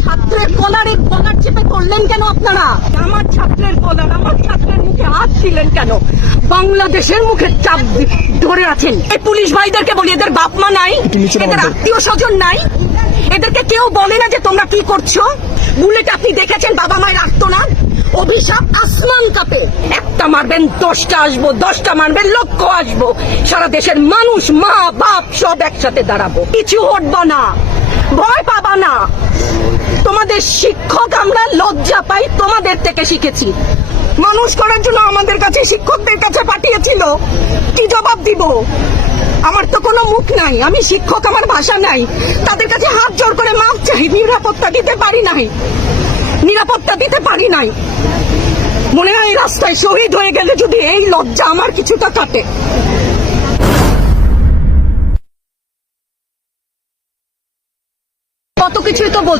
ছাত্রের কলার চেপে করলেন কেন আপনারা? আমার ছাত্রের কলার, আমার ছাত্রের মুখে হাত ছিলেন কেন? বাংলাদেশের মুখে চাপ ধরে আছেন। এই পুলিশ ভাইদেরকে বলি, এদের বাপ মা নাই, এদের আত্মীয় স্বজন নাই, এদেরকে কেউ বলে না যে তোমরা কি করছো? বুলেট আপনি দেখেছেন বাবা মায়ের রাখতো না? অভিশাপ আসমান কাপে, একটা মারবেন 10টা আসবো, 10টা মারবেন লক্ষ আসবো। সারা দেশের মানুষ, মা বাপ সব একসাথে দাঁড়াবো, কিছু হটবো না, ভয় পাবা না। তোমাদের শিক্ষক আমরা লজ্জা পাই, তোমাদের থেকে শিখেছি। মানুষ করার জন্য আমাদের কাছে শিক্ষকদের কাছে পাঠিয়েছিল, কি জবাব দিব? আমার তো কোনো মুখ নাই, আমি শিক্ষক, আমার ভাষা নাই। তাদের কাছে হাত জোর করে মাপ চাই, নিরাপত্তা দিতে পারি নাই, নিরাপত্তা দিতে পারি নাই। মনে হয় রাস্তায় শহীদ হয়ে গেলে যদি এই লজ্জা আমার কিছুটা কাটে। কত কিছুই তো